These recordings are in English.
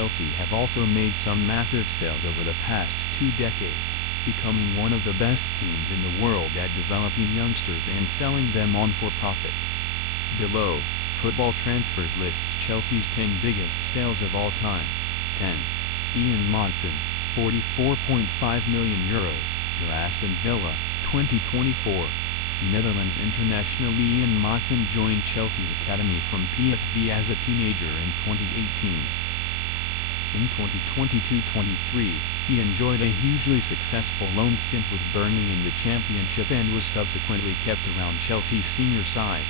Chelsea have also made some massive sales over the past 2 decades, becoming one of the best teams in the world at developing youngsters and selling them on for profit. Below, Football Transfers lists Chelsea's 10 biggest sales of all time. 10. Ian Maatsen, €44.5 million, to Aston Villa, 2024. Netherlands international Ian Maatsen joined Chelsea's academy from PSV as a teenager in 2018. In 2022-23, he enjoyed a hugely successful loan stint with Burnley in the Championship and was subsequently kept around Chelsea's senior side.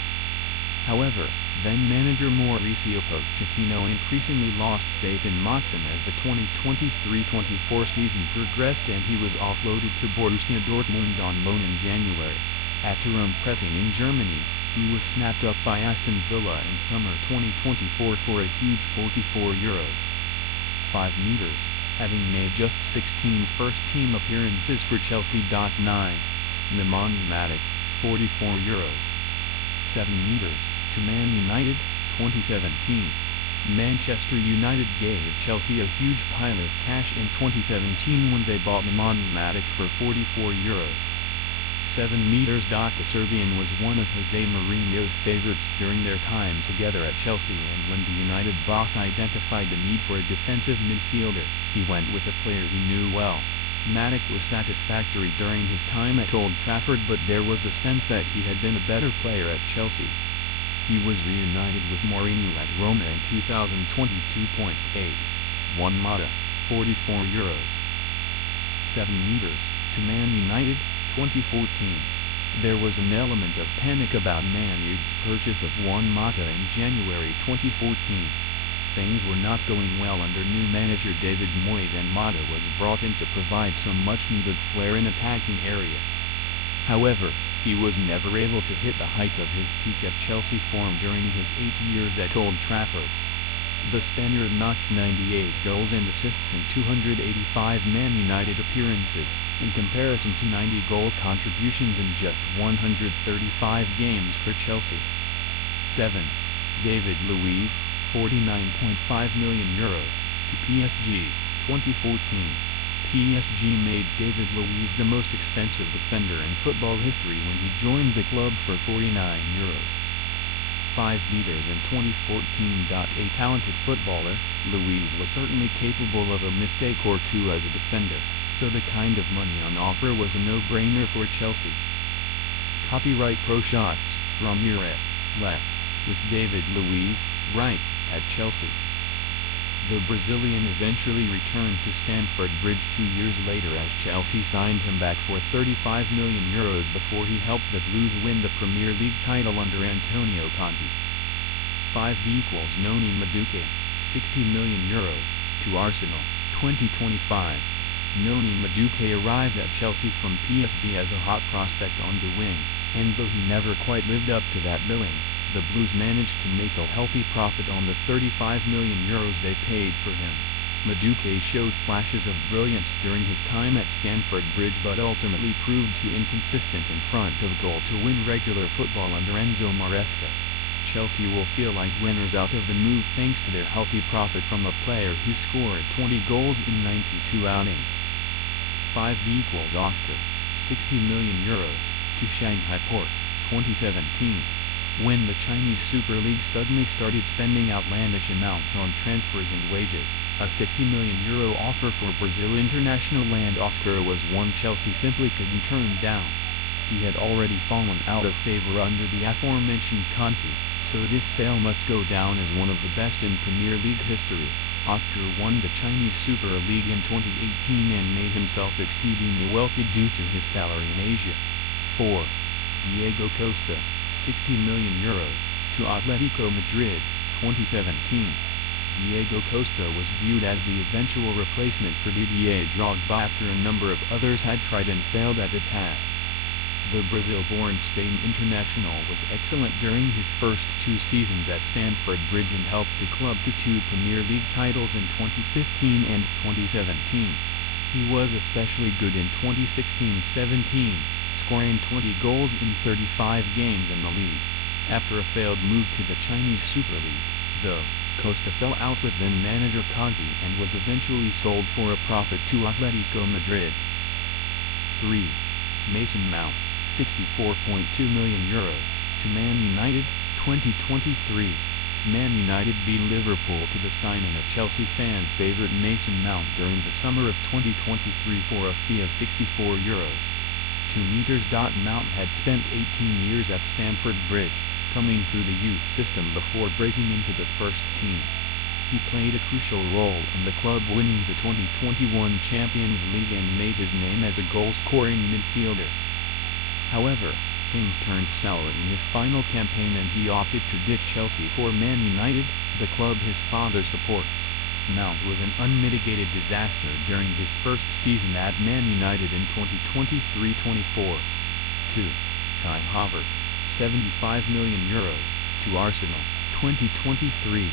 However, then-manager Mauricio Pochettino increasingly lost faith in Maatsen as the 2023-24 season progressed and he was offloaded to Borussia Dortmund on loan in January. After impressing in Germany, he was snapped up by Aston Villa in summer 2024 for a huge €44. 5 meters, having made just 16 first-team appearances for Chelsea. 9. Nemanja Matic, €44. 7 meters, to Man United, 2017. Manchester United gave Chelsea a huge pile of cash in 2017 when they bought Nemanja Matic for €44. 7 meters. The Serbian was one of Jose Mourinho's favorites during their time together at Chelsea, and when the United boss identified the need for a defensive midfielder, he went with a player he knew well. Matic was satisfactory during his time at Old Trafford, but there was a sense that he had been a better player at Chelsea. He was reunited with Mourinho at Roma in 2022.8. Juan Mata, €44. 7 meters, to Man United, 2014. There was an element of panic about Man Utd's purchase of Juan Mata in January 2014. Things were not going well under new manager David Moyes, and Mata was brought in to provide some much-needed flair in attacking areas. However, he was never able to hit the heights of his peak at Chelsea form during his 8 years at Old Trafford. The Spaniard notched 98 goals and assists in 285 Man United appearances, in comparison to 90 goal contributions in just 135 games for Chelsea. 7. David Luiz, €49.5 million, to PSG, 2014. PSG made David Luiz the most expensive defender in football history when he joined the club for €49. 5 meters in 2014. A talented footballer, Luiz was certainly capable of a mistake or two as a defender, so the kind of money on offer was a no-brainer for Chelsea. Copyright Pro Shots, Ramirez, left, with David Luiz, right, at Chelsea. The Brazilian eventually returned to Stamford Bridge 2 years later as Chelsea signed him back for €35 million before he helped the Blues win the Premier League title under Antonio Conte. 5 equals Noni Madueke, €60 million, to Arsenal, 2025. Noni Madueke arrived at Chelsea from PSV as a hot prospect on the wing, and though he never quite lived up to that billing, the Blues managed to make a healthy profit on the €35 million they paid for him. Madueke showed flashes of brilliance during his time at Stamford Bridge but ultimately proved too inconsistent in front of goal to win regular football under Enzo Maresca. Chelsea will feel like winners out of the move thanks to their healthy profit from a player who scored 20 goals in 92 outings. 5 equals Oscar, €60 million, to Shanghai Port, 2017. When the Chinese Super League suddenly started spending outlandish amounts on transfers and wages, a €60 million offer for Brazil international land Oscar was one Chelsea simply couldn't turn down. He had already fallen out of favor under the aforementioned Conte, so this sale must go down as one of the best in Premier League history. Oscar won the Chinese Super League in 2018 and made himself exceedingly wealthy due to his salary in Asia. 4. Diego Costa, €60 million, to Atletico Madrid, 2017. Diego Costa was viewed as the eventual replacement for Didier Drogba after a number of others had tried and failed at the task. The Brazil-born Spain international was excellent during his first 2 seasons at Stamford Bridge and helped the club to 2 Premier League titles in 2015 and 2017. He was especially good in 2016-17, scoring 20 goals in 35 games in the league. After a failed move to the Chinese Super League, though, Costa fell out with then manager Kagi and was eventually sold for a profit to Atletico Madrid. 3. Mason Mount, €64.2 million, to Man United, 2023. Man United beat Liverpool to the signing of Chelsea fan favourite Mason Mount during the summer of 2023 for a fee of €64. 2 meters. Mount had spent 18 years at Stamford Bridge, coming through the youth system before breaking into the first team. He played a crucial role in the club winning the 2021 Champions League and made his name as a goal-scoring midfielder. However, things turned sour in his final campaign and he opted to ditch Chelsea for Man United, the club his father supports. Mount was an unmitigated disaster during his first season at Man United in 2023-24. 2. Kai Havertz, €75 million, to Arsenal, 2023.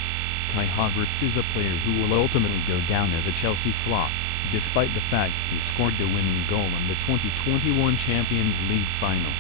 Kai Havertz is a player who will ultimately go down as a Chelsea flop, despite the fact he scored the winning goal in the 2021 Champions League final.